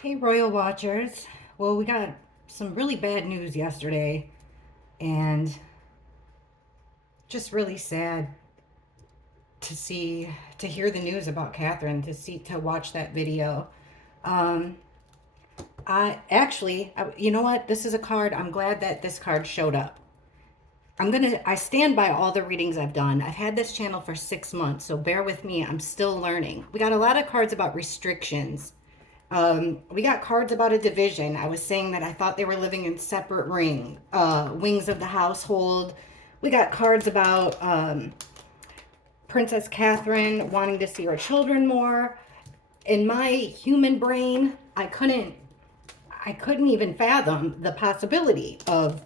Hey, Royal Watchers. Well, we got some really bad news yesterday, and just really sad to hear the news about Catherine, to watch that video. Um, you know what? This is a card. I'm glad that this card showed up. I stand by all the readings I've done. I've had this channel for 6 months, so bear with me. I'm still learning. We got a lot of cards about restrictions. We got cards about a division. I was saying that I thought they were living in separate wings of the household. We got cards about Princess Catherine wanting to see her children more. In my human brain, I couldn't even fathom the possibility of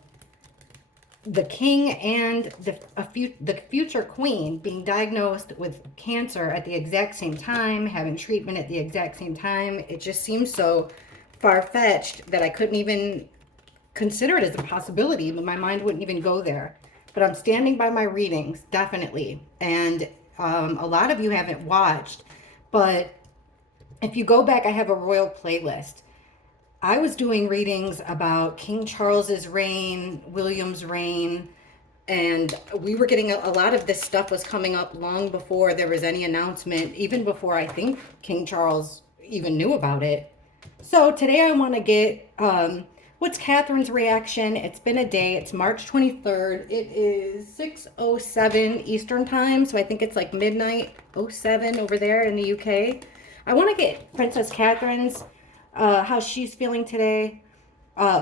the king and the future queen being diagnosed with cancer at the exact same time, having treatment at the exact same time. It just seems so far-fetched that I couldn't even consider it as a possibility, but my mind wouldn't even go there. But I'm standing by my readings, definitely. And a lot of you haven't watched, but if you go back, I have a royal playlist. I was doing readings about King Charles's reign, William's reign, and we were getting a lot of this stuff was coming up long before there was any announcement, even before I think King Charles even knew about it. So today I want to get what's Catherine's reaction. It's been a day. It's March 23rd. It is 6:07 Eastern time, so I think it's like midnight 07 over there in the UK. I want to get Princess Catherine's how she's feeling today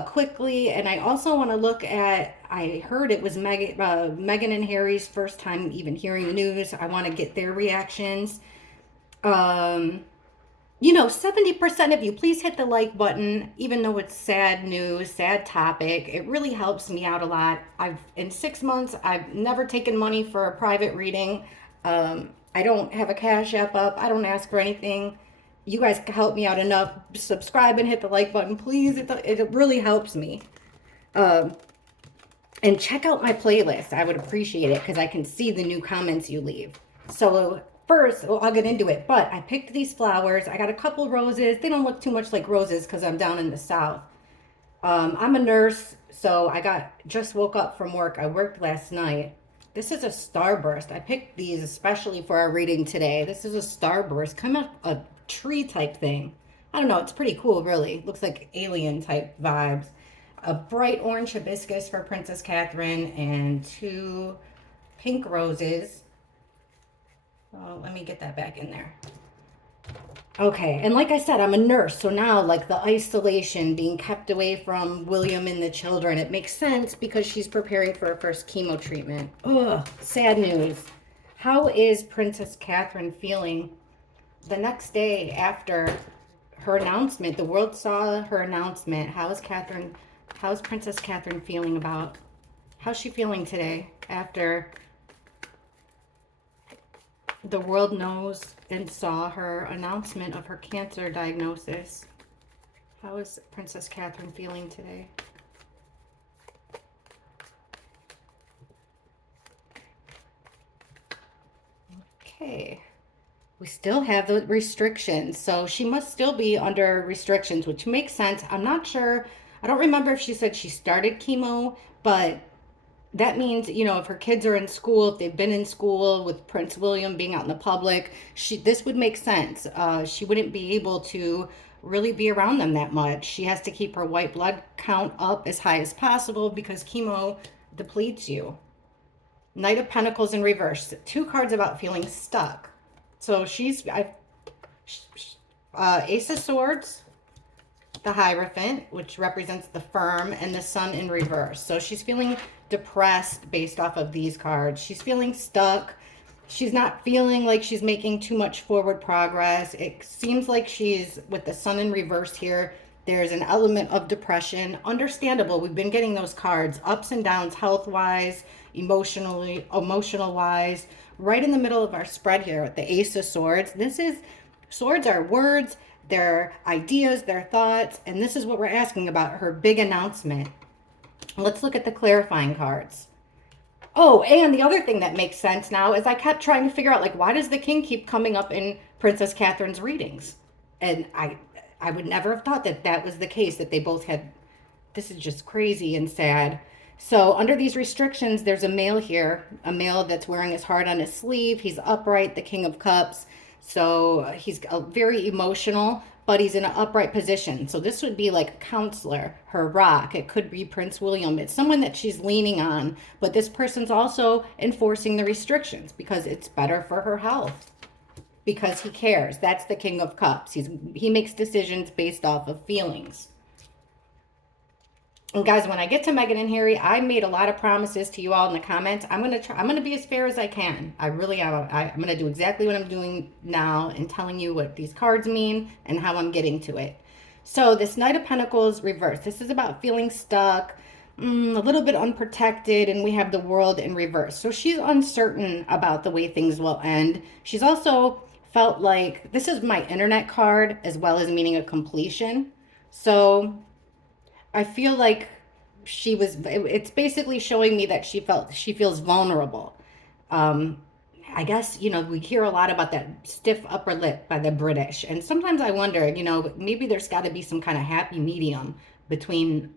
quickly, and I also want to look at. I heard it was Meghan and Harry's first time even hearing the news. I want to get their reactions. Um, 70% of you, please hit the like button, even though it's sad news, sad topic. It really helps me out a lot. In 6 months, I've never taken money for a private reading. I don't have a Cash App up. I don't ask for anything. You guys help me out enough. Subscribe and hit the like button, please. It really helps me. Um, and check out my playlist. I would appreciate it because I can see the new comments you leave. So first, well, I'll get into it. But I picked these flowers. I got a couple roses. They don't look too much like roses because I'm down in the south. I'm a nurse, so just woke up from work. I worked last night. This is a starburst. I picked these especially for our reading today. This is a starburst, kind of a tree type thing. I don't know. It's pretty cool, really. Looks like alien type vibes. A bright orange hibiscus for Princess Catherine and two pink roses. Oh, let me get that back in there. Okay, and like I said, I'm a nurse, so now like the isolation, being kept away from William and the children, it makes sense because she's preparing for her first chemo treatment. Ugh, sad news. How is Princess Catherine feeling the next day after her announcement? The world saw her announcement. How's Princess Catherine feeling how's she feeling today after the world knows and saw her announcement of her cancer diagnosis? How is Princess Catherine feeling today? Okay. We still have the restrictions, so she must still be under restrictions, which makes sense. I'm not sure. I don't remember if she said she started chemo, but that means, if her kids are in school, if they've been in school with Prince William being out in the public, this would make sense. She wouldn't be able to really be around them that much. She has to keep her white blood count up as high as possible because chemo depletes you. Knight of Pentacles in reverse. Two cards about feeling stuck. So Ace of Swords, the Hierophant, which represents the firm, and the Sun in reverse. So she's feeling depressed based off of these cards. She's feeling stuck. She's not feeling like she's making too much forward progress. It seems like with the Sun in reverse here, there's an element of depression. Understandable. We've been getting those cards, ups and downs, health-wise, emotional-wise. Right in the middle of our spread here with the Ace of Swords. Swords are words, their ideas, their thoughts, and this is what we're asking about her big announcement. Let's look at the clarifying cards. Oh, and the other thing that makes sense now is I kept trying to figure out, like, why does the king keep coming up in Princess Catherine's readings? And I would never have thought that that was the case, that they both had. This is just crazy and sad. So under these restrictions, there's a male here, a male that's wearing his heart on his sleeve. He's upright, the King of Cups. So he's very emotional, but he's in an upright position. So this would be like a counselor, her rock. It could be Prince William. It's someone that she's leaning on, but this person's also enforcing the restrictions because it's better for her health, because he cares. That's the King of Cups. He makes decisions based off of feelings. And guys, when I get to Meghan and Harry, I made a lot of promises to you all in the comments. I'm gonna be as fair as I can. I really am. I'm gonna do exactly what I'm doing now and telling you what these cards mean and how I'm getting to it. So this Knight of Pentacles reverse. This is about feeling stuck, a little bit unprotected, and we have the World in reverse. So she's uncertain about the way things will end. She's also felt like, this is my internet card as well as meaning a completion. So I feel like it's basically showing me that she feels vulnerable. I guess, we hear a lot about that stiff upper lip by the British. And sometimes I wonder, maybe there's got to be some kind of happy medium between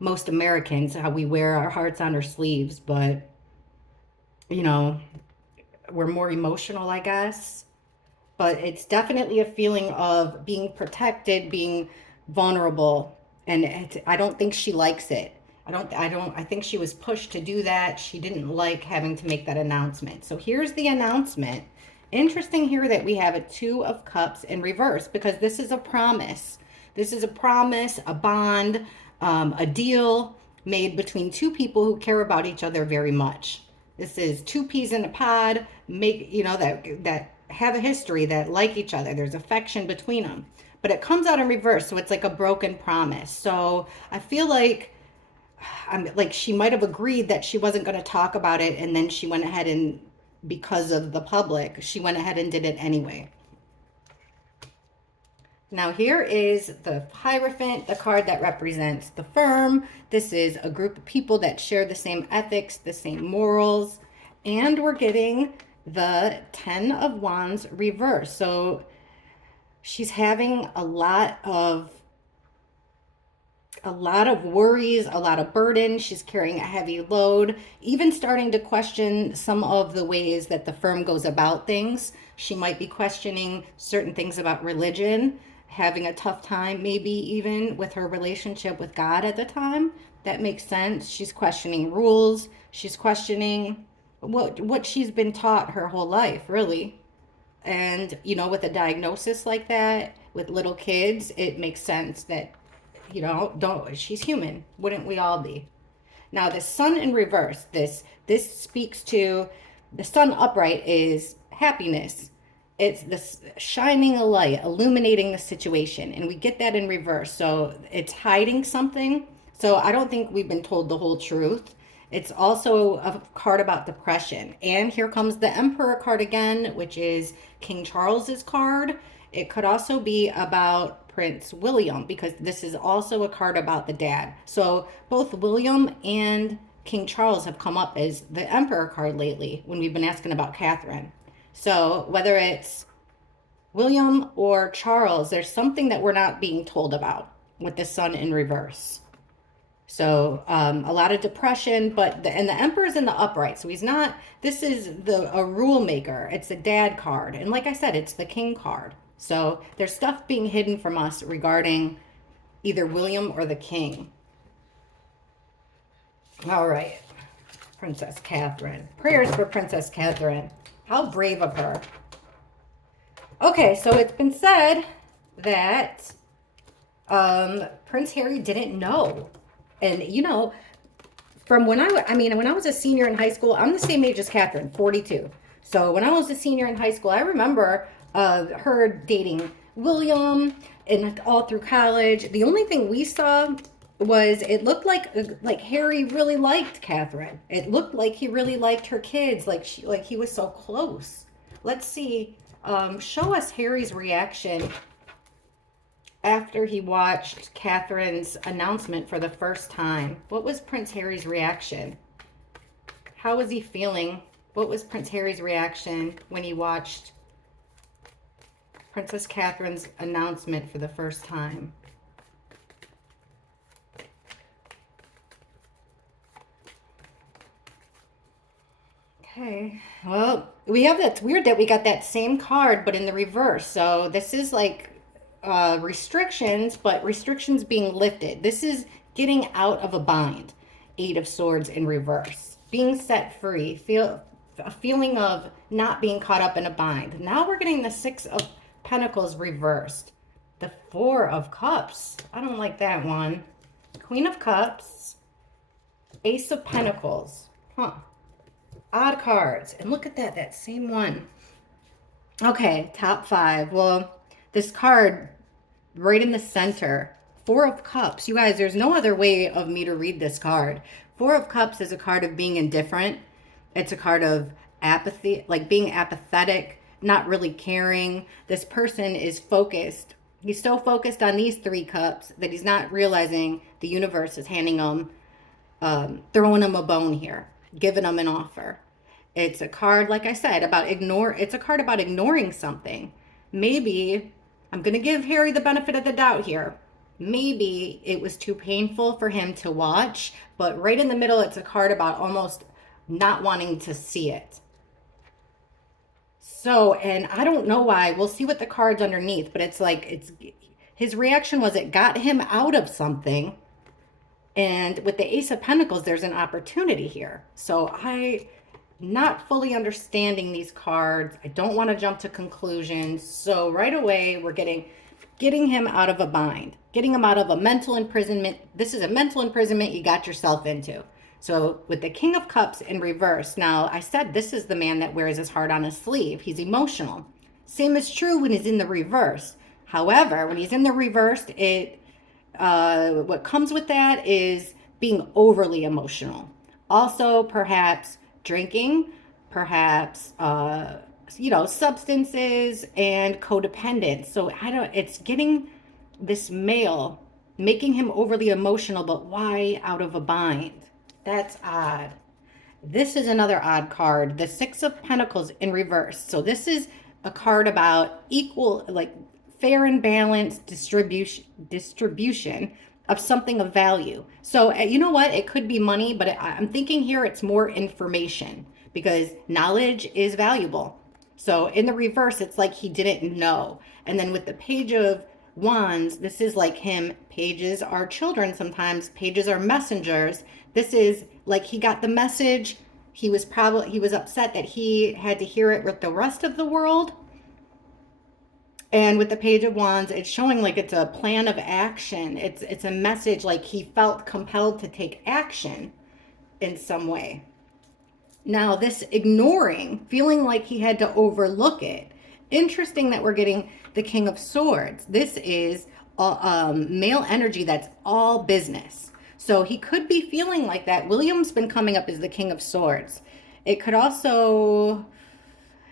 most Americans, how we wear our hearts on our sleeves, but, we're more emotional, I guess. But it's definitely a feeling of being protected, being vulnerable, and I don't think she likes it. I think she was pushed to do that. She didn't like having to make that announcement. So here's the announcement. Interesting here that we have a Two of Cups in reverse, because this is a promise. This is a promise, a bond, a deal made between two people who care about each other very much. This is two peas in a pod, that have a history, that like each other. There's affection between them. But it comes out in reverse, so it's like a broken promise. So I feel like she might have agreed that she wasn't going to talk about it, and then she went ahead and, because of the public, she went ahead and did it anyway. Now here is the Hierophant, the card that represents the firm. This is a group of people that share the same ethics, the same morals, and we're getting the Ten of Wands reverse. So she's having a lot of worries, a lot of burden. She's carrying a heavy load, even starting to question some of the ways that the firm goes about things. She might be questioning certain things about religion, having a tough time maybe even with her relationship with God at the time. That makes sense. She's questioning rules. She's questioning what she's been taught her whole life, really. And, with a diagnosis like that, with little kids, it makes sense that, she's human. Wouldn't we all be? Now, the Sun in reverse, this speaks to, the Sun upright is happiness. It's this shining a light, illuminating the situation. And we get that in reverse. So it's hiding something. So I don't think we've been told the whole truth. It's also a card about depression. And here comes the Emperor card again, which is King Charles's card. It could also be about Prince William, because this is also a card about the dad. So both William and King Charles have come up as the Emperor card lately when we've been asking about Catherine. So whether it's William or Charles, there's something that we're not being told about with the Sun in reverse. So a lot of depression, but the Emperor's in the upright. So he's not, this is a rule maker. It's a dad card. And like I said, it's the King card. So there's stuff being hidden from us regarding either William or the King. All right. Princess Katherine. Prayers for Princess Katherine. How brave of her. Okay, so it's been said that Prince Harry didn't know. And, from when when I was a senior in high school, I'm the same age as Catherine, 42. So when I was a senior in high school, I remember her dating William and all through college. The only thing we saw was it looked like Harry really liked Catherine. It looked like he really liked her kids, like he was so close. Let's see. Show us Harry's reaction after he watched Catherine's announcement for the first time. What was Prince Harry's reaction? How was he feeling? What was Prince Harry's reaction when he watched Princess Catherine's announcement for the first time. Okay, well, we have that's weird that we got that same card, but in the reverse. So this is like restrictions, but restrictions being lifted. This is getting out of a bind. Eight of Swords in reverse. Being set free. Feel a feeling of not being caught up in a bind. Now we're getting the Six of Pentacles reversed. The Four of Cups. I don't like that one. Queen of Cups. Ace of Pentacles. Huh. Odd cards. And look at that, that same one. Okay, top five. Well, this card right in the center, Four of Cups. You guys, there's no other way of me to read this card. Four of Cups is a card of being indifferent. It's a card of apathy, like being apathetic, not really caring. This person is focused. He's so focused on these three cups that he's not realizing the universe is handing him, throwing him a bone here, giving him an offer. It's a card, like I said, it's a card about ignoring something. Maybe, I'm going to give Harry the benefit of the doubt here. Maybe it was too painful for him to watch, but right in the middle, it's a card about almost not wanting to see it. So, and I don't know why. We'll see what the card's underneath, but it's like, his reaction was it got him out of something. And with the Ace of Pentacles, there's an opportunity here. So not fully understanding these cards. I don't want to jump to conclusions. So right away, we're getting him out of a bind, getting him out of a mental imprisonment. This is a mental imprisonment you got yourself into. So with the King of Cups in reverse, now I said this is the man that wears his heart on his sleeve. He's emotional. Same is true when he's in the reverse. However, when he's in the reverse, what comes with that is being overly emotional. Also, perhaps drinking, perhaps substances and codependence. So it's getting this male, making him overly emotional, but why out of a bind? That's odd. This is another odd card, the Six of Pentacles in reverse. So this is a card about equal, like fair and balanced distribution of something of value. So you know what? It could be money, but I'm thinking here it's more information because knowledge is valuable. So in the reverse, it's like he didn't know. And then with the Page of Wands, this is like him. Pages are children sometimes. Pages are messengers. This is like he got the message. He was upset that he had to hear it with the rest of the world. And with the Page of Wands, it's showing like it's a plan of action. It's a message like he felt compelled to take action in some way. Now this ignoring, feeling like he had to overlook it. Interesting that we're getting the King of Swords. This is male energy that's all business. So he could be feeling like that. William's been coming up as the King of Swords. It could also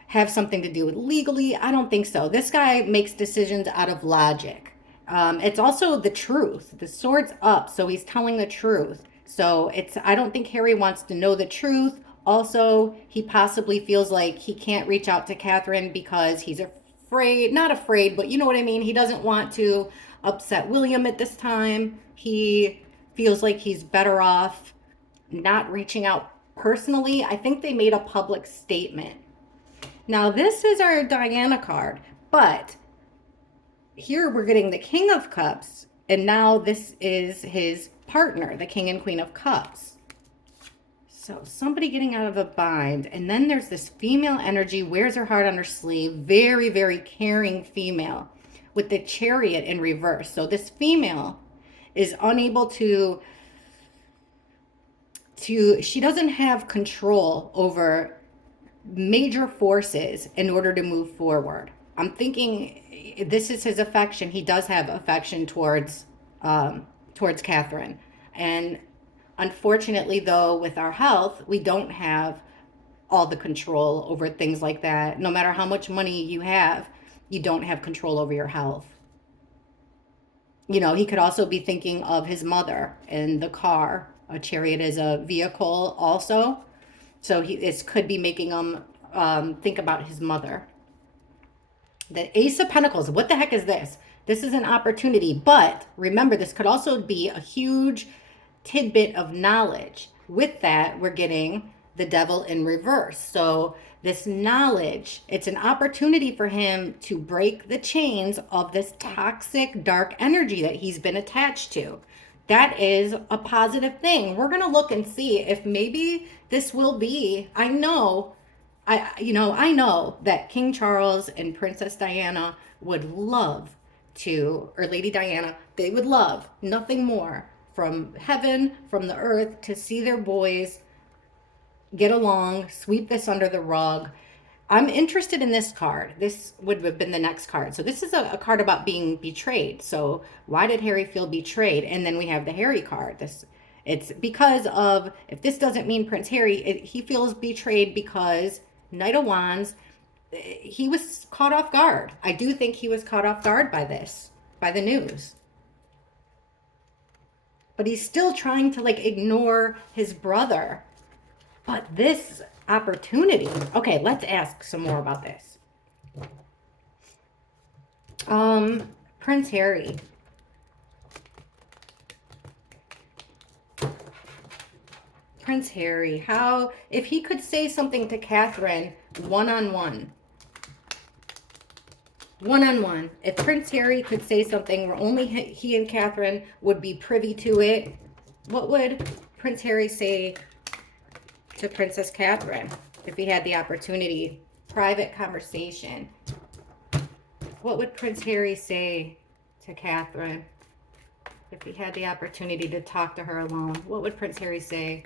have something to do with legally. I don't think so. This guy makes decisions out of logic. It's also the truth. The sword's up, so he's telling the truth. So I don't think Harry wants to know the truth. Also, he possibly feels like he can't reach out to Catherine because he's afraid, not afraid, but you know what I mean? He doesn't want to upset William at this time. He feels like he's better off not reaching out personally. I think they made a public statement. Now, this is our Diana card, but here we're getting the King of Cups, and now this is his partner, the King and Queen of Cups. So somebody getting out of a bind. And then there's this female energy, wears her heart on her sleeve, very, very caring female with the Chariot in reverse. So this female is unable to she doesn't have control over major forces in order to move forward. I'm thinking this is his affection. He does have affection towards Catherine. And unfortunately, though, with our health, we don't have all the control over things like that. No matter how much money you have, you don't have control over your health. You know, he could also be thinking of his mother in the car. A chariot is a vehicle also. So this could be making him think about his mother. The Ace of Pentacles. What the heck is this? This is an opportunity, but remember, this could also be a huge tidbit of knowledge. With that, we're getting the Devil in reverse. So this knowledge, it's an opportunity for him to break the chains of this toxic, dark energy that he's been attached to. That is a positive thing. We're going to look and see if maybe this will be, I know that King Charles and Princess Diana would love to, or Lady Diana, they would love nothing more from heaven, from the earth, to see their boys get along, sweep this under the rug. I'm interested in this card. This would have been the next card. So this is a card about being betrayed. So why did Harry feel betrayed? And then we have the Harry card. It's because of, if this doesn't mean Prince Harry, he feels betrayed because Knight of Wands, he was caught off guard. I do think he was caught off guard by this, by the news. But he's still trying to ignore his brother. But this opportunity. Okay, let's ask some more about this. Prince Harry. Prince Harry, how, if he could say something to Catherine one-on-one. One-on-one. If Prince Harry could say something where only he and Catherine would be privy to it, what would Prince Harry say to Princess Katherine if he had the opportunity? Private conversation. What would Prince Harry say to Katherine if he had the opportunity to talk to her alone? What would Prince Harry say?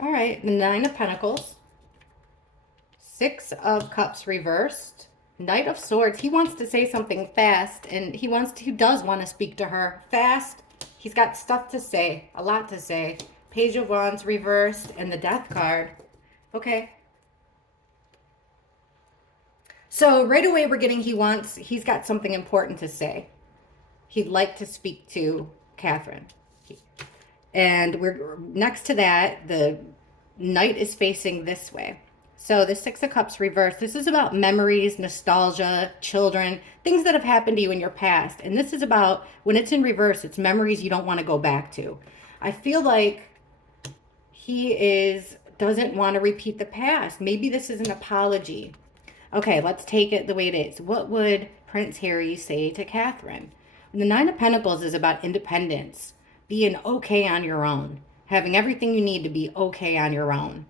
All right, the Nine of Pentacles, Six of Cups reversed, Knight of Swords. He wants to say something fast, and he does want to speak to her fast. He's got stuff to say, a lot to say. Page of Wands reversed, and the Death card. Okay. So right away we're getting he's got something important to say. He'd like to speak to Catherine. And we're next to that, the Knight is facing this way. So the Six of Cups reversed. This is about memories, nostalgia, children, things that have happened to you in your past. And this is about, when it's in reverse, it's memories you don't want to go back to. I feel like he doesn't want to repeat the past. Maybe this is an apology. Okay, let's take it the way it is. What would Prince Harry say to Catherine? The Nine of Pentacles is about independence, being okay on your own, having everything you need to be okay on your own.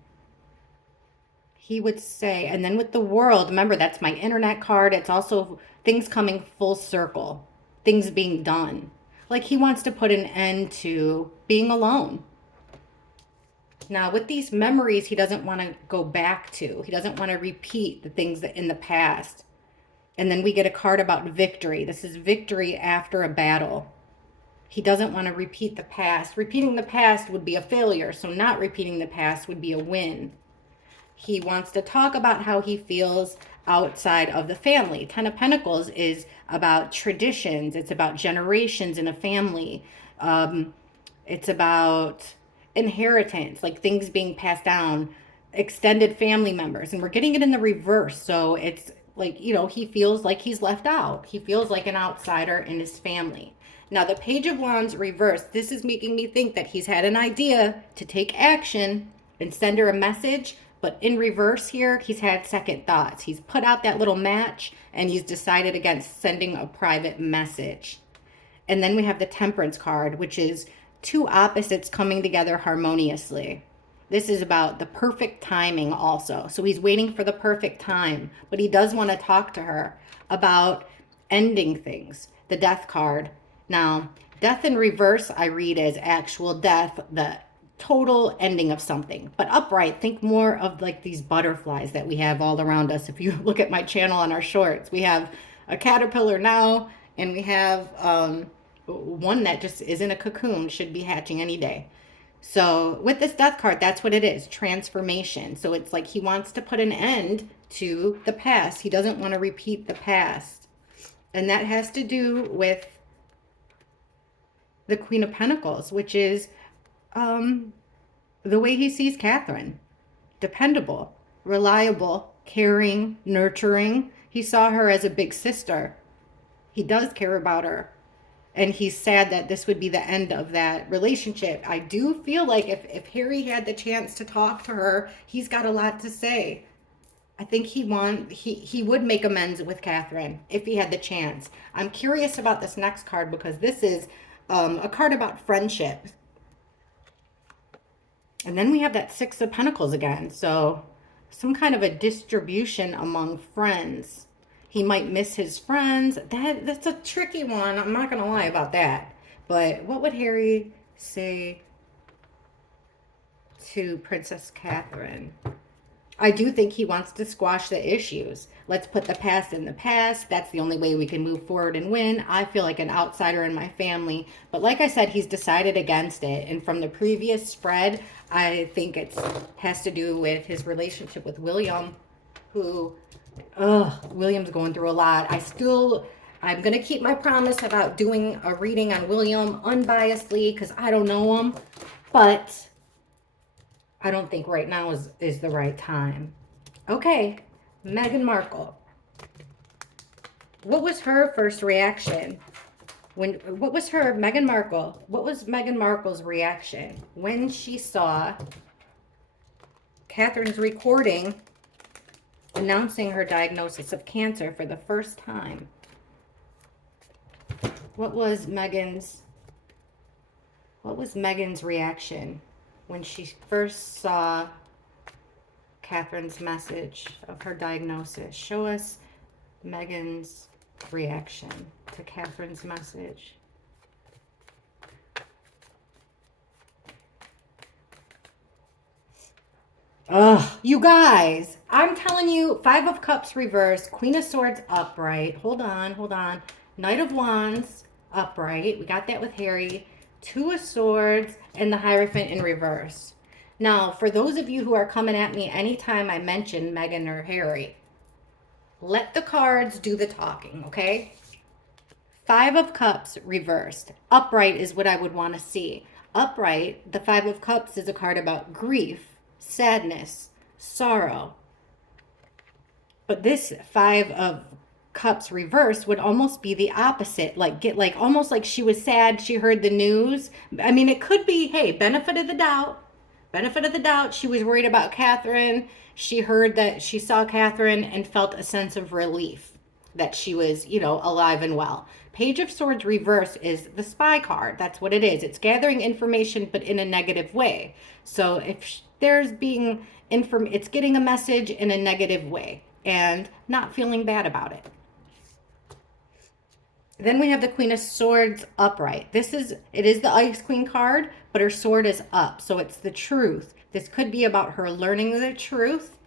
He would say, and then with the World, remember, that's my internet card. It's also things coming full circle, things being done. Like he wants to put an end to being alone. Now, with these memories, he doesn't want to go back to. He doesn't want to repeat the things that in the past. And then we get a card about victory. This is victory after a battle. He doesn't want to repeat the past. Repeating the past would be a failure, so not repeating the past would be a win. He wants to talk about how he feels outside of the family. Ten of Pentacles is about traditions. It's about generations in a family. It's about inheritance, like things being passed down, extended family members. And we're getting it in the reverse. So it's like, he feels like he's left out. He feels like an outsider in his family. Now, the Page of Wands reversed, this is making me think that he's had an idea to take action and send her a message. But in reverse here, he's had second thoughts. He's put out that little match and he's decided against sending a private message. And then we have the Temperance card, which is two opposites coming together harmoniously. This is about the perfect timing also. So he's waiting for the perfect time, but he does want to talk to her about ending things. The Death card. Now, death in reverse, I read as actual death, the total ending of something. But upright, think more of like these butterflies that we have all around us. If you look at my channel on our shorts, we have a caterpillar now, and we have one that just is in a cocoon, should be hatching any day. So with this Death card, that's what it is, transformation. So it's like he wants to put an end to the past. He doesn't want to repeat the past. And that has to do with the Queen of Pentacles, which is the way he sees Catherine. Dependable, reliable, caring, nurturing. He saw her as a big sister. He does care about her. And he's sad that this would be the end of that relationship. I do feel like if Harry had the chance to talk to her, he's got a lot to say. I think he would make amends with Catherine if he had the chance. I'm curious about this next card because this is a card about friendship. And then we have that Six of Pentacles again. So some kind of a distribution among friends. He might miss his friends. That's a tricky one. I'm not going to lie about that. But what would Harry say to Princess Catherine? I do think he wants to squash the issues. Let's put the past in the past. That's the only way we can move forward and win. I feel like an outsider in my family. But like I said, he's decided against it. And from the previous spread, I think it has to do with his relationship with William, who, William's going through a lot. I'm going to keep my promise about doing a reading on William unbiasedly because I don't know him. But I don't think right now is the right time. Okay, Meghan Markle. What was her first reaction? What was Meghan Markle's reaction when she saw Catherine's recording announcing her diagnosis of cancer for the first time? What was Meghan's reaction when she first saw Catherine's message of her diagnosis? Show us Meghan's reaction to Catherine's message. Ugh, you guys, I'm telling you, Five of Cups reversed, Queen of Swords upright. Hold on. Knight of Wands upright. We got that with Harry. Two of Swords and the Hierophant in reverse. Now, for those of you who are coming at me anytime I mention Meghan or Harry, let the cards do the talking, okay? Five of Cups reversed. Upright is what I would want to see. Upright, the Five of Cups is a card about grief, sadness, sorrow. But this Five of Cups reverse would almost be the opposite, almost like she was sad she heard the news. I mean, it could be, hey, benefit of the doubt, she was worried about Catherine. She heard that she saw Catherine and felt a sense of relief that she was, alive and well. Page of Swords reverse is the spy card. That's what it is. It's gathering information, but in a negative way. So if there's it's getting a message in a negative way and not feeling bad about it. Then we have the Queen of Swords upright. It is the Ice Queen card, but her sword is up. So it's the truth. This could be about her learning the truth.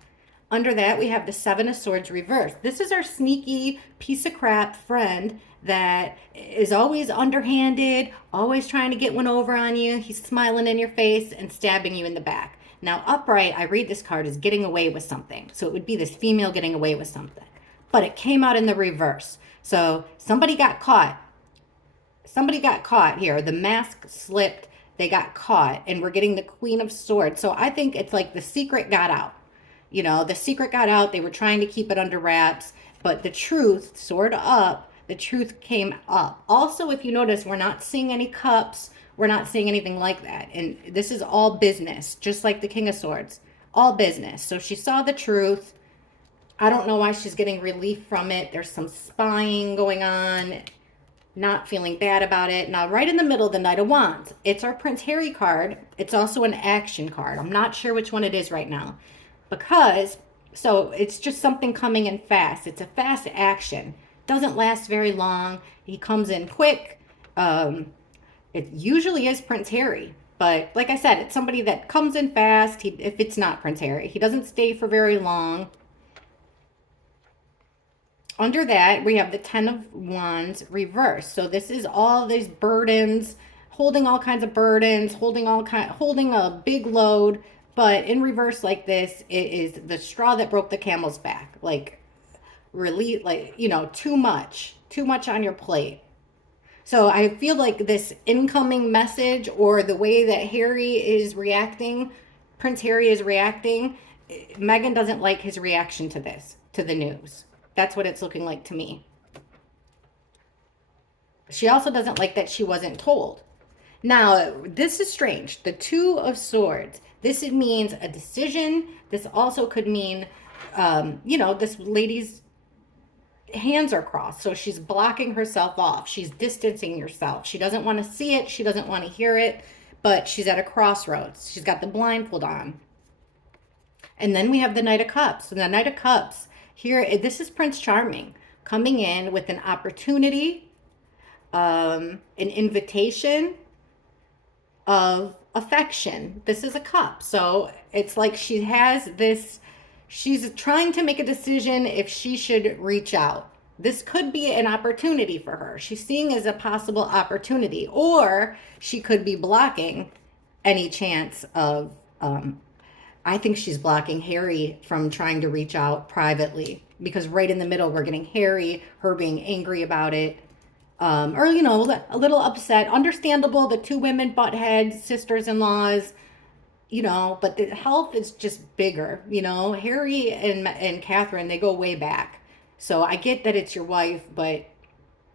Under that, we have the Seven of Swords reversed. This is our sneaky piece of crap friend that is always underhanded, always trying to get one over on you. He's smiling in your face and stabbing you in the back. Now, upright, I read this card as getting away with something. So it would be this female getting away with something. But it came out in the reverse. So somebody got caught. Somebody got caught here. The mask slipped. They got caught. And we're getting the Queen of Swords. So I think it's like the secret got out. The secret got out. They were trying to keep it under wraps. But the truth, sword up, the truth came up. Also, if you notice, we're not seeing any cups. We're not seeing anything like that. And this is all business, just like the King of Swords. All business. So she saw the truth. I don't know why she's getting relief from it. There's some spying going on. Not feeling bad about it. Now, right in the middle, the Knight of Wands. It's our Prince Harry card. It's also an action card. I'm not sure which one it is right now. So it's just something coming in fast. It's a fast action. Doesn't last very long. He comes in quick. It usually is Prince Harry. But like I said, it's somebody that comes in fast. If it's not Prince Harry, he doesn't stay for very long. Under that, we have the Ten of Wands reversed. So this is all these burdens, holding all kinds of burdens, holding a big load. But in reverse like this, it is the straw that broke the camel's back. Too much on your plate. So I feel like this incoming message or the way that Harry is reacting Prince Harry is reacting, Meghan doesn't like his reaction to this, to the news. That's what it's looking like to me. She also doesn't like that she wasn't told. Now, this is strange. The Two of Swords. This means a decision. This also could mean, this lady's hands are crossed. So she's blocking herself off. She's distancing herself. She doesn't want to see it. She doesn't want to hear it. But she's at a crossroads. She's got the blindfold on. And then we have the Knight of Cups. And the Knight of Cups, here, this is Prince Charming coming in with an opportunity, an invitation of affection. This is a cup. So it's like she has this, she's trying to make a decision if she should reach out. This could be an opportunity for her. She's seeing as a possible opportunity, or she could be blocking any chance of, I think she's blocking Harry from trying to reach out privately, because right in the middle, we're getting Harry, her being angry about it. Or, a little upset. Understandable, the two women butt heads, sisters-in-laws, but the health is just bigger. Harry and Catherine, they go way back. So I get that it's your wife, but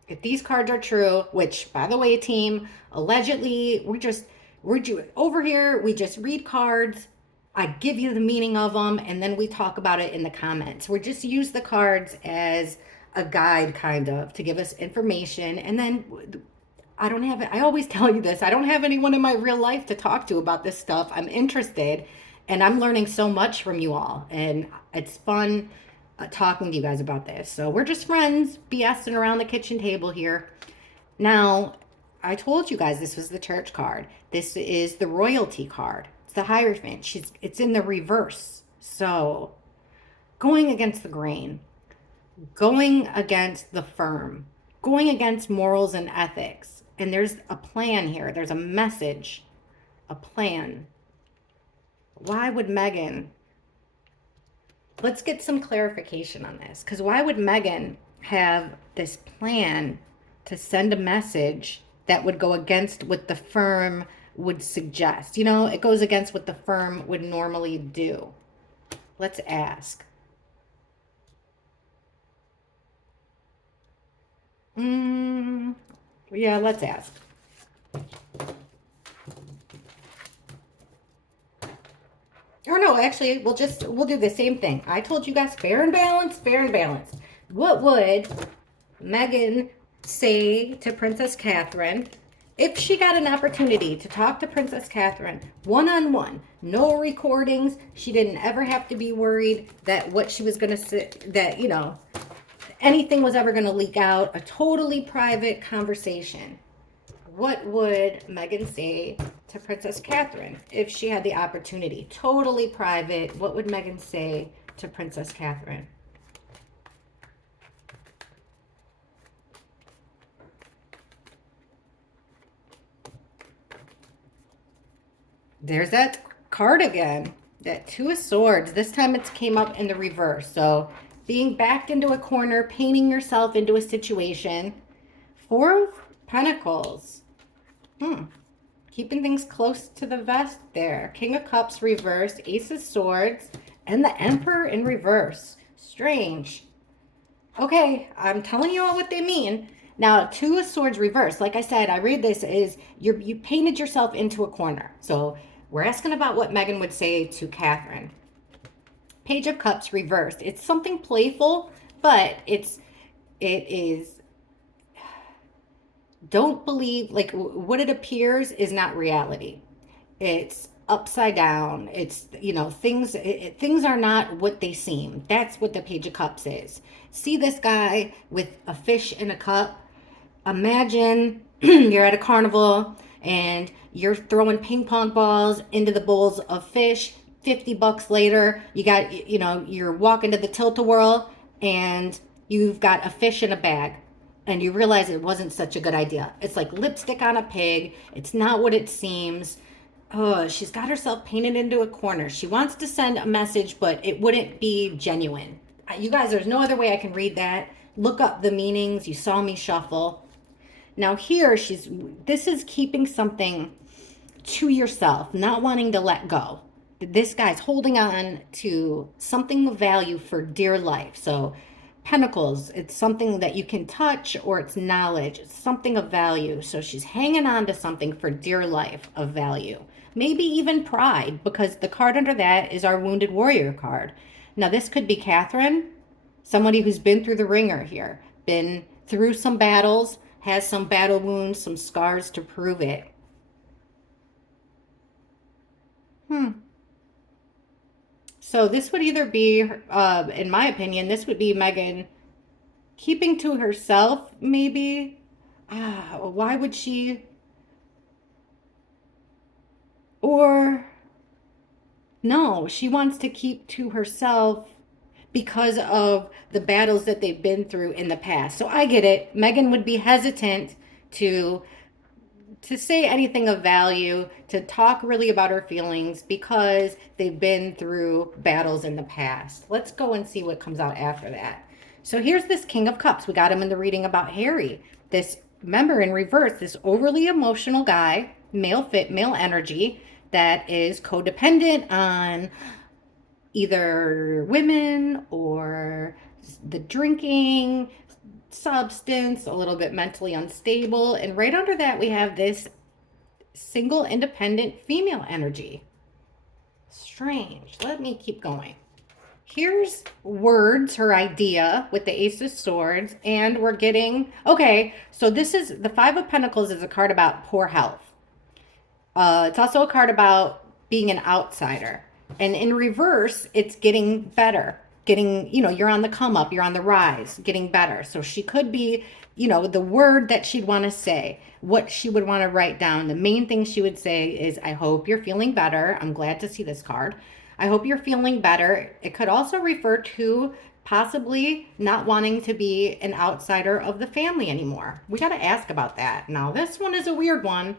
if these cards are true, which, by the way, team, allegedly, we're over here, we just read cards. I give you the meaning of them, and then we talk about it in the comments. We just use the cards as a guide, kind of, to give us information. And then I always tell you this, I don't have anyone in my real life to talk to about this stuff. I'm interested, and I'm learning so much from you all, and it's fun talking to you guys about this. So we're just friends BSing around the kitchen table here. Now, I told you guys this was the Church card. This is the Royalty card. It's the Hierophant. It's in the reverse. So going against the grain, going against the firm, going against morals and ethics. And there's a plan here. There's a message, a plan. Why would Meghan, let's get some clarification on this, because why would Meghan have this plan to send a message that would go against what the firm would suggest? It goes against what the firm would normally do. Let's ask. Yeah, let's ask. Or no, actually, we'll do the same thing. I told you guys fair and balanced, fair and balanced. What would Meghan say to Princess Katherine if she got an opportunity to talk to Princess Katherine one-on-one? No recordings. She didn't ever have to be worried that what she was going to say, that, anything was ever going to leak out. A totally private conversation. What would Meghan say to Princess Katherine if she had the opportunity? Totally private. What would Meghan say to Princess Katherine? There's that card again. That Two of Swords. This time it came up in the reverse. So being backed into a corner, painting yourself into a situation. Four of Pentacles. Keeping things close to the vest there. King of Cups reversed, Ace of Swords, and the Emperor in reverse. Strange. Okay, I'm telling you all what they mean. Now, Two of Swords reversed. Like I said, I read this is you painted yourself into a corner. So we're asking about what Meghan would say to Catherine. Page of Cups reversed. It's something playful, but it is, don't believe, like, what it appears is not reality. It's upside down. It's, things are not what they seem. That's what the Page of Cups is. See this guy with a fish in a cup? Imagine you're at a carnival and you're throwing ping pong balls into the bowls of fish. $50 later, you're walking to the tilt-a-whirl and you've got a fish in a bag. And you realize it wasn't such a good idea. It's like lipstick on a pig. It's not what it seems. Oh, she's got herself painted into a corner. She wants to send a message, but it wouldn't be genuine. You guys, there's no other way I can read that. Look up the meanings. You saw me shuffle. Now here, this is keeping something to yourself, not wanting to let go. this guy's holding on to something of value for dear life. So pentacles, it's something that you can touch, or it's knowledge. It's something of value. So she's hanging on to something for dear life of value. Maybe even pride, because the card under that is our wounded warrior card. Now this could be Catherine, somebody who's been through the ringer here, been through some battles, has some battle wounds, some scars to prove it. So this would either be, in my opinion, this would be Meghan keeping to herself, maybe. Why would she? Or no, she wants to keep to herself because of the battles that they've been through in the past. So I get it. Meghan would be hesitant to say anything of value, to talk really about her feelings because they've been through battles in the past. Let's go and see what comes out after that. So here's this King of Cups. We got him in the reading about Harry. This, remember, in reverse, this overly emotional guy, male energy, that is codependent on either women or the drinking, substance, a little bit mentally unstable. And right under that, we have this single, independent female energy. Strange. Let me keep going. Here's words, her idea with the Ace of Swords, and we're getting, okay, so this is, the Five of Pentacles is a card about poor health. It's also a card about being an outsider. And in reverse, it's getting better. Getting, you're on the come up, you're on the rise, getting better. So she could be, the word that she'd want to say, what she would want to write down. The main thing she would say is, I hope you're feeling better. I'm glad to see this card. I hope you're feeling better. It could also refer to possibly not wanting to be an outsider of the family anymore. We got to ask about that. Now, this one is a weird one.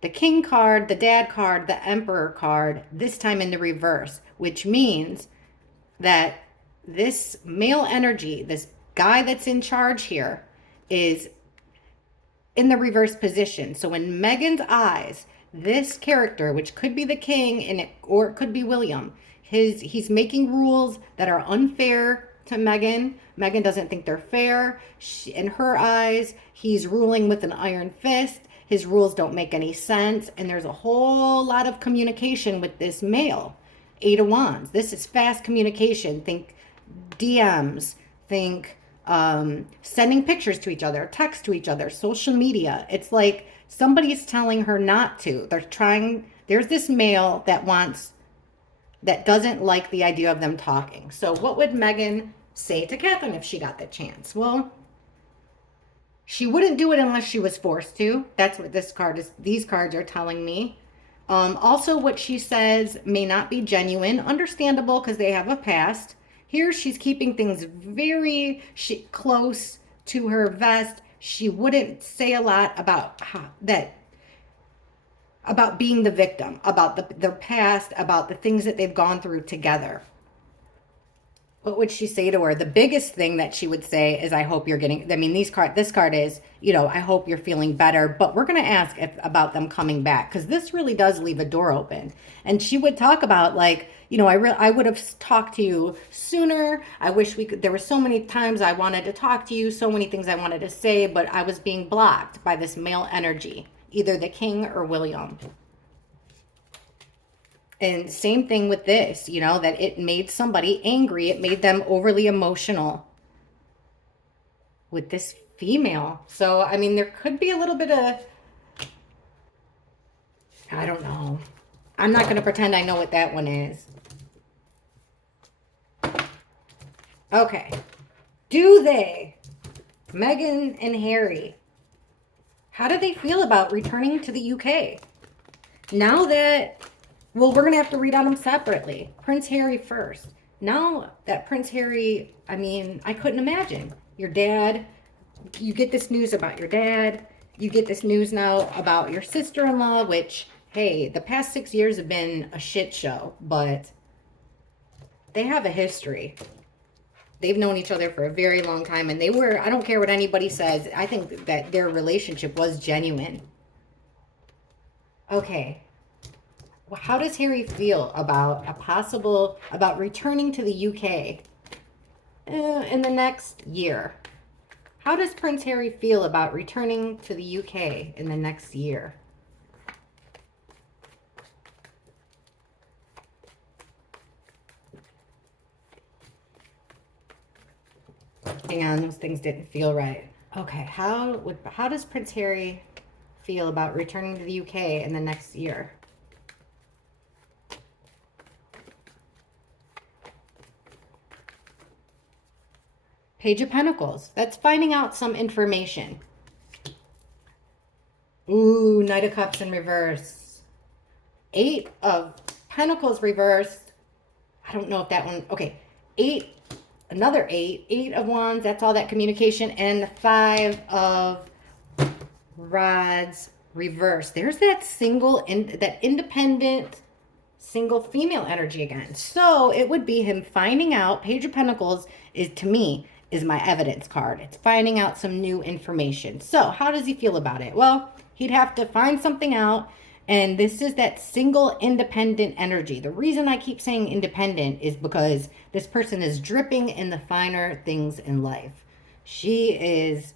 The King card, the Dad card, the Emperor card, this time in the reverse, which means that this male energy, this guy that's in charge here, is in the reverse position. So in Meghan's eyes, this character, which could be the king, or it could be William, he's making rules that are unfair to Meghan. Meghan doesn't think they're fair. In her eyes, he's ruling with an iron fist. His rules don't make any sense. And there's a whole lot of communication with this male. Eight of Wands. This is fast communication. Think DMs. Think sending pictures to each other, text to each other, social media. It's like somebody's telling her not to. There's this male that doesn't like the idea of them talking. So what would Meghan say to Catherine if she got the chance? Well, she wouldn't do it unless she was forced to. That's what these cards are telling me. Also, what she says may not be genuine. Understandable, because they have a past. Here, she's keeping things very close to her vest. She wouldn't say a lot about about being the victim, about their past, about the things that they've gone through together. What would she say to her? The biggest thing that she would say is, I hope you're getting, this card is, I hope you're feeling better, but we're going to ask about them coming back, because this really does leave a door open. And she would talk about, like, I would have talked to you sooner. I wish there were so many times I wanted to talk to you, so many things I wanted to say, but I was being blocked by this male energy, either the king or William. And same thing with this, that it made somebody angry. It made them overly emotional with this female. So, there could be a little bit of, I don't know. I'm not going to pretend I know what that one is. Okay. Do they, Meghan and Harry, how do they feel about returning to the UK? Now that, well, we're going to have to read on them separately. Prince Harry first. Now that Prince Harry, I couldn't imagine. Your dad, you get this news about your dad. You get this news now about your sister-in-law, which, hey, the past 6 years have been a shit show, but they have a history. They've known each other for a very long time, and I don't care what anybody says, I think that their relationship was genuine. Okay. How does Harry feel about about returning to the UK in the next year? How does Prince Harry feel about returning to the UK in the next year? Hang on, those things didn't feel right. Okay, how does Prince Harry feel about returning to the UK in the next year? Page of Pentacles. That's finding out some information. Ooh, Knight of Cups in reverse. Eight of Pentacles reversed. I don't know if that one. Okay, eight. Another eight. Eight of Wands. That's all that communication. And the Five of Rods reversed. There's that that independent single female energy again. So it would be him finding out. Page of Pentacles is, to me, is my evidence card. It's finding out some new information. So how does he feel about it? Well, he'd have to find something out. And this is that single independent energy. The reason I keep saying independent is because this person is dripping in the finer things in life. She is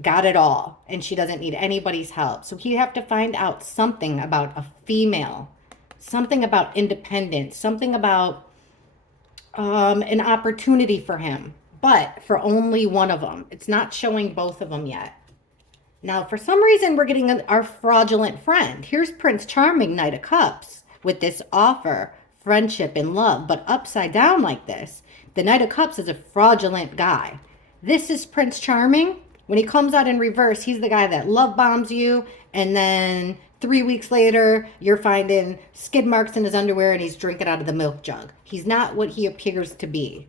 got it all and she doesn't need anybody's help. So he'd have to find out something about a female, something about independence, something about an opportunity for him, but for only one of them. It's not showing both of them yet. Now, for some reason, we're getting our fraudulent friend. Here's Prince Charming, Knight of Cups, with this offer, friendship and love, but upside down like this. The Knight of Cups is a fraudulent guy. This is Prince Charming. When he comes out in reverse, he's the guy that love bombs you, and then 3 weeks later, you're finding skid marks in his underwear and he's drinking out of the milk jug. He's not what he appears to be.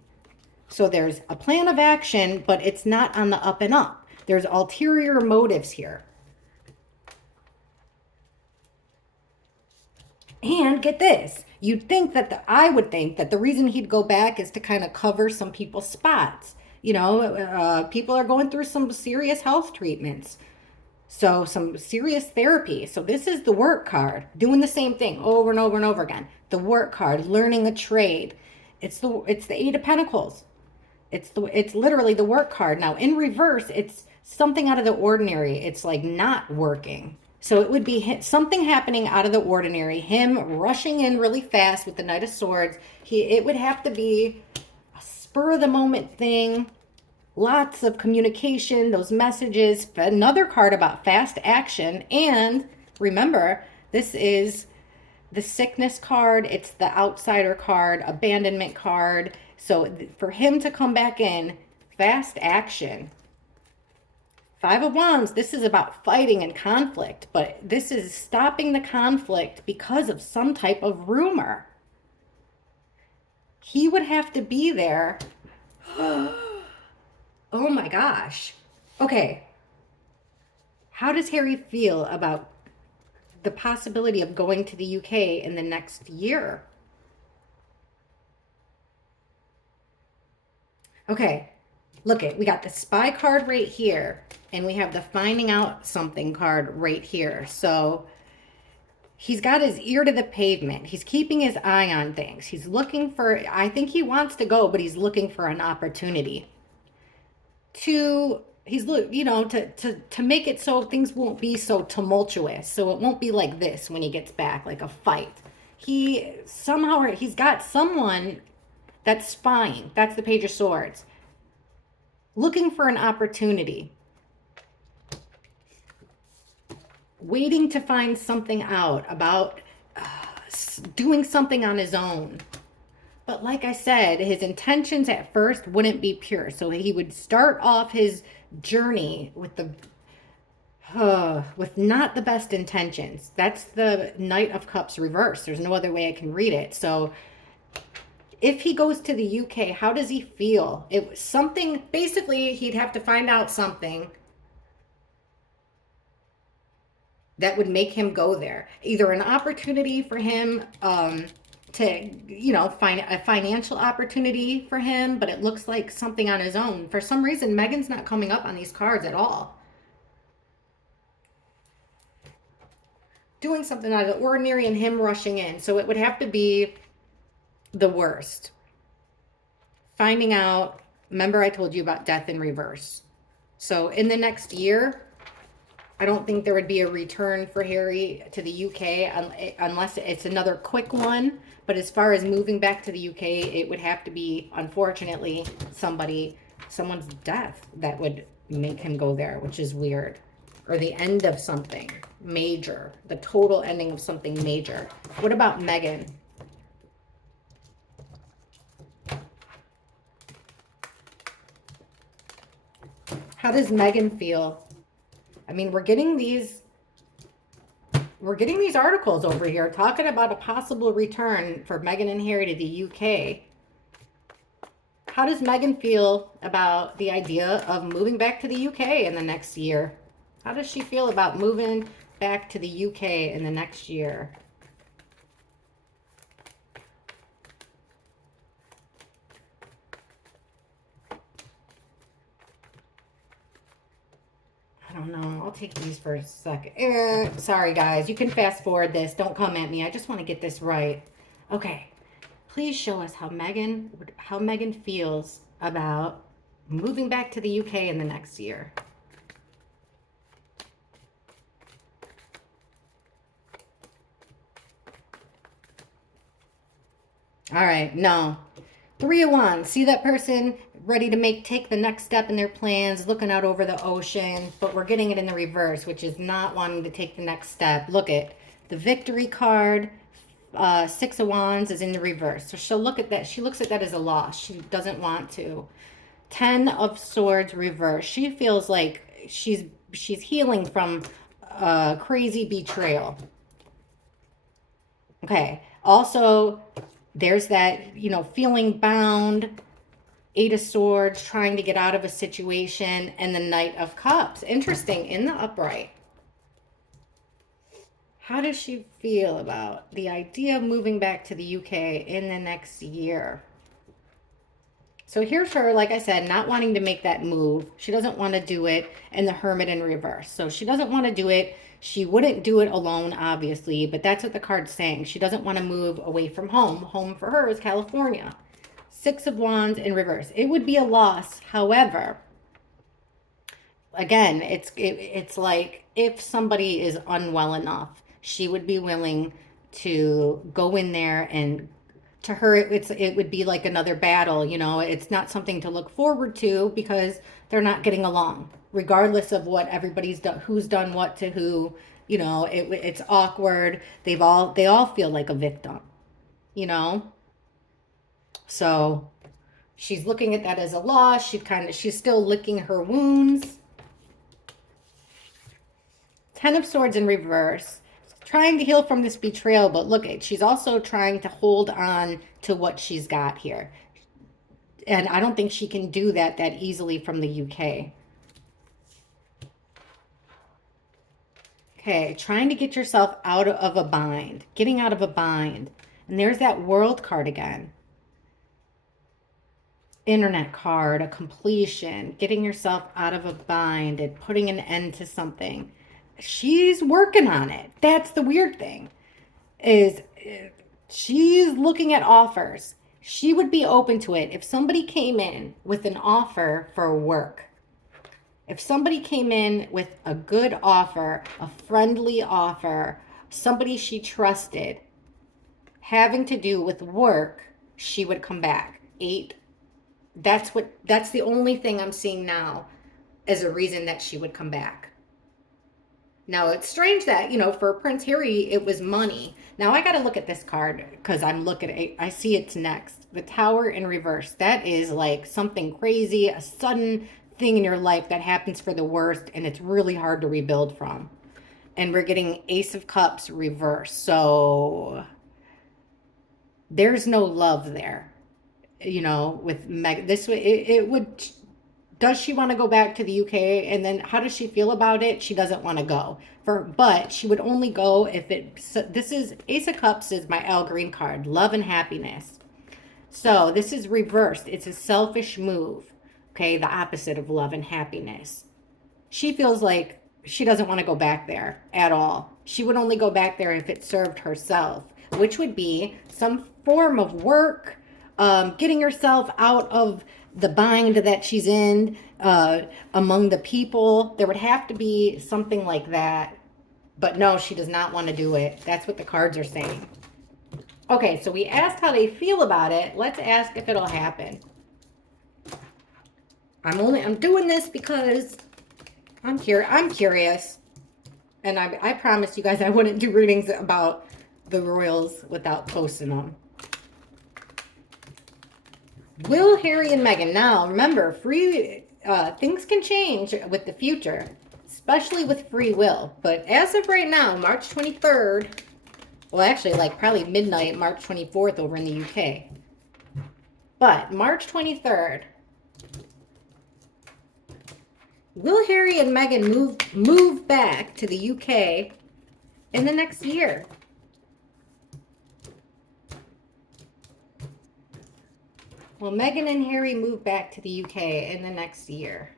So there's a plan of action, but it's not on the up and up. There's ulterior motives here. And get this, I would think that the reason he'd go back is to kind of cover some people's spots. You know, people are going through some serious health treatments. So some serious therapy. So this is the work card, doing the same thing over and over and over again. The work card, learning a trade. It's the Eight of Pentacles. It's literally the work card. Now in reverse, it's something out of the ordinary. It's like not working. So it would be something happening out of the ordinary. Him rushing in really fast with the Knight of Swords. It would have to be a spur of the moment thing. Lots of communication, those messages. Another card about fast action. And remember, this is the sickness card. It's the outsider card, abandonment card. So for him to come back in, fast action. Five of Wands, this is about fighting and conflict, but this is stopping the conflict because of some type of rumor. He would have to be there. Oh my gosh. Okay. How does Harry feel about the possibility of going to the UK in the next year? Okay. Look we got the spy card right here, and we have the finding out something card right here. So he's got his ear to the pavement. He's keeping his eye on things. He's looking for, I think he wants to go, but he's looking for an opportunity to make it so things won't be so tumultuous. So it won't be like this when he gets back, like a fight. He's got someone that's spying. That's the Page of Swords. Looking for an opportunity. Waiting to find something out about doing something on his own. But like I said, his intentions at first wouldn't be pure. So he would start off his journey with with not the best intentions. That's the Knight of Cups reverse. There's no other way I can read it. So if he goes to the UK, how does he feel? It was something, basically, he'd have to find out something that would make him go there. Either an opportunity for him to, find a financial opportunity for him, but it looks like something on his own. For some reason, Meghan's not coming up on these cards at all. doing something out of the ordinary and him rushing in. So it would have to be the worst. Finding out, remember I told you about death in reverse. So in the next year, I don't think there would be a return for Harry to the UK unless it's another quick one. But as far as moving back to the UK, it would have to be, unfortunately, someone's death that would make him go there, which is weird. Or the end of something major, the total ending of something major. What about Meghan? How does Meghan feel? I mean, we're getting these articles over here talking about a possible return for Meghan and Harry to the UK. How does Meghan feel about the idea of moving back to the UK in the next year? How does she feel about moving back to the UK in the next year? I don't know. I'll take these for a second. Sorry, guys. You can fast forward this. Don't come at me. I just want to get this right. Okay. Please show us how Meghan feels about moving back to the UK in the next year. All right. No. 3 of Wands. See that person ready to take the next step in their plans, looking out over the ocean, but we're getting it in the reverse, which is not wanting to take the next step. Look at the Victory card. 6 of Wands is in the reverse. So she'll look at that. She looks at that as a loss. She doesn't want to. 10 of Swords reverse. She feels like she's healing from crazy betrayal. Okay. Also, there's that, feeling bound. 8 of Swords, trying to get out of a situation, and the Knight of Cups. Interesting, in the upright. How does she feel about the idea of moving back to the UK in the next year? So here's her, like I said, not wanting to make that move. She doesn't want to do it, and the Hermit in reverse. So she doesn't want to do it. She wouldn't do it alone, obviously, but that's what the card's saying. She doesn't want to move away from home. Home for her is California. 6 of Wands in reverse. It would be a loss. However, again, it's like if somebody is unwell enough, she would be willing to go in there, and to her it would be like another battle. It's not something to look forward to because they're not getting along, regardless of what everybody's done, who's done what to who. It's awkward. They all feel like a victim. So she's looking at that as a loss. She's still licking her wounds. 10 of Swords in reverse. Trying to heal from this betrayal, but look, she's also trying to hold on to what she's got here. And I don't think she can do that easily from the UK. Okay, trying to get yourself out of a bind. Getting out of a bind. And there's that World card again. Internet card, a completion. Getting yourself out of a bind and putting an end to something. She's working on it. That's the weird thing, is she's looking at offers. She would be open to it if somebody came in with an offer for work. If somebody came in with a good offer, a friendly offer, somebody she trusted, having to do with work, she would come back. 8. That's the only thing I'm seeing now as a reason that she would come back. Now, it's strange that, for Prince Harry, it was money. Now, I got to look at this card because I'm looking at it. I see it's next. The Tower in reverse. That is like something crazy, a sudden thing in your life that happens for the worst, and it's really hard to rebuild from. And we're getting Ace of Cups reverse. So there's no love there, with Meg. This way, it would... Does she want to go back to the UK? And then how does she feel about it? She doesn't want to go. But she would only go if this is Ace of Cups is my Al Green card, love and happiness. So this is reversed. It's a selfish move. Okay, the opposite of love and happiness. She feels like she doesn't want to go back there at all. She would only go back there if it served herself, which would be some form of work, getting herself out of the bind that she's in, among the people. There would have to be something like that. But no, she does not want to do it. That's what the cards are saying. Okay, so we asked how they feel about it. Let's ask if it'll happen. I'm doing this because I'm curious. And I promised you guys I wouldn't do readings about the royals without posting them. Will Harry and Meghan? Now, remember, things can change with the future, especially with free will. But as of right now, March 23rd, well, actually, like probably midnight, March 24th over in the UK. But March 23rd, will Harry and Meghan move back to the UK in the next year? Will Meghan and Harry move back to the UK in the next year?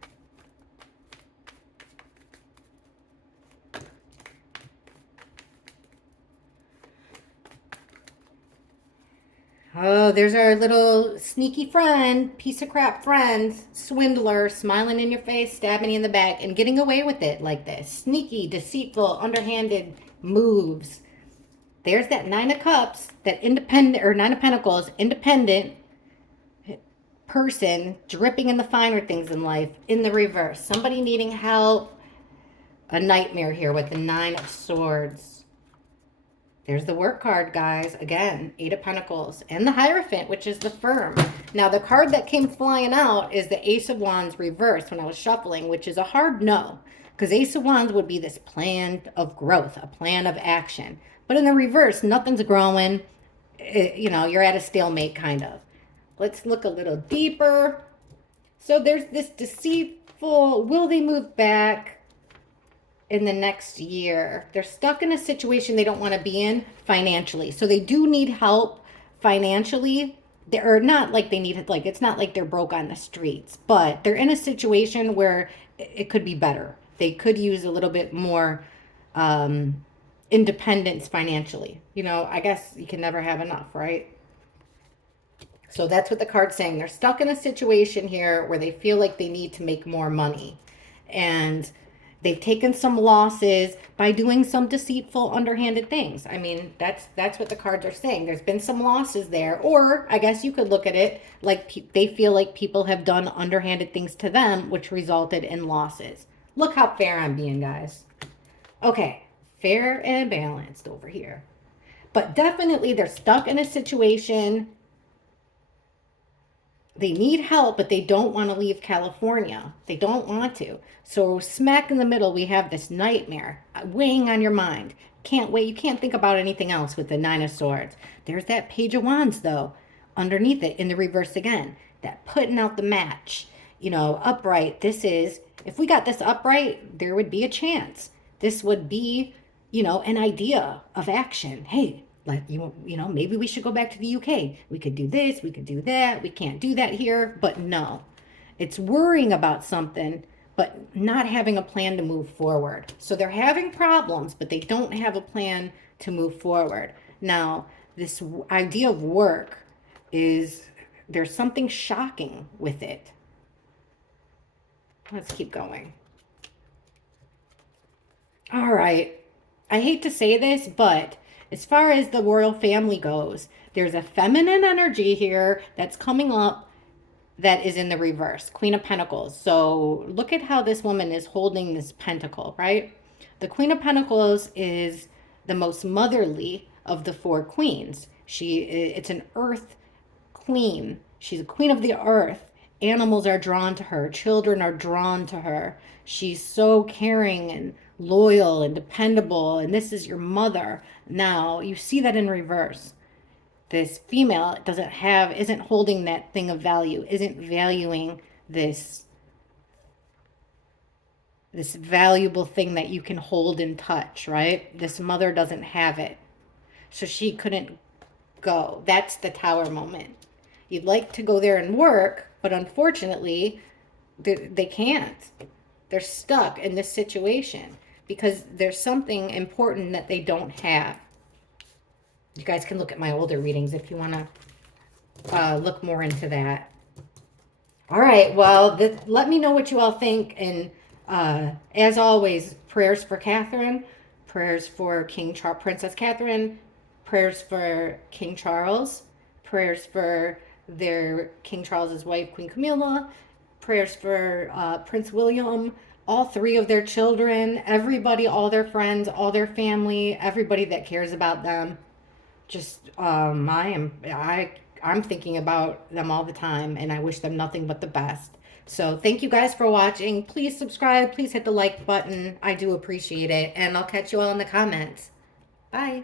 Oh, there's our little sneaky friend, piece of crap friend, swindler, smiling in your face, stabbing you in the back, and getting away with it like this. Sneaky, deceitful, underhanded moves. There's that Nine of Cups, that independent, or Nine of Pentacles, independent person, dripping in the finer things in life, in the reverse. Somebody needing help. A nightmare here with the Nine of Swords. There's the work card, guys. Again, Eight of Pentacles. And the Hierophant, which is the firm. Now, the card that came flying out is the Ace of Wands reversed when I was shuffling, which is a hard no. Because Ace of Wands would be this plan of growth, a plan of action. But in the reverse, nothing's growing. You're at a stalemate, kind of. Let's look a little deeper. So there's this deceitful, will they move back in the next year? They're stuck in a situation they don't want to be in financially. So they do need help financially. They're not like they need it, like it's not like they're broke on the streets, but they're in a situation where it could be better. They could use a little bit more independence financially. I guess you can never have enough, right? So that's what the card's saying. They're stuck in a situation here where they feel like they need to make more money. And they've taken some losses by doing some deceitful, underhanded things. I mean, that's what the cards are saying. There's been some losses there. Or I guess you could look at it like they feel like people have done underhanded things to them, which resulted in losses. Look how fair I'm being, guys. Okay, fair and balanced over here. But definitely they're stuck in a situation. They need help, but they don't want to leave California. They don't want to. So smack in the middle, we have this nightmare weighing on your mind. Can't wait. You can't think about anything else with the Nine of Swords. There's that Page of Wands, though, underneath it in the reverse again. That putting out the match. Upright. This is, if we got this upright, there would be a chance. This would be, an idea of action. Hey, maybe we should go back to the UK. We could do this, we could do that. We can't do that here. But no, it's worrying about something, but not having a plan to move forward. So they're having problems, but they don't have a plan to move forward. Now, this idea of work is, there's something shocking with it. Let's keep going. All right. I hate to say this, but as far as the royal family goes, there's a feminine energy here that's coming up that is in the reverse. Queen of Pentacles. So look at how this woman is holding this pentacle, right? The Queen of Pentacles is the most motherly of the four queens. It's an earth queen. She's a queen of the earth. Animals are drawn to her. Children are drawn to her. She's so caring and loyal and dependable. And this is your mother. Now, you see that in reverse. This female isn't holding that thing of value, isn't valuing this valuable thing that you can hold and touch, right? This mother doesn't have it. So she couldn't go. That's the Tower moment. You'd like to go there and work, but unfortunately, they can't. They're stuck in this situation. because there's something important that they don't have. You guys can look at my older readings if you want to look more into that. All right, well, let me know what you all think. And as always, prayers for Catherine, prayers for Princess Catherine, prayers for King Charles, prayers for their King Charles's wife, Queen Camilla, prayers for Prince William, all three of their children, everybody, all their friends, all their family, everybody that cares about them. Just I'm thinking about them all the time, and I wish them nothing but the best. So thank you guys for watching. Please subscribe, please hit the like button. I do appreciate it, and I'll catch you all in the comments. Bye.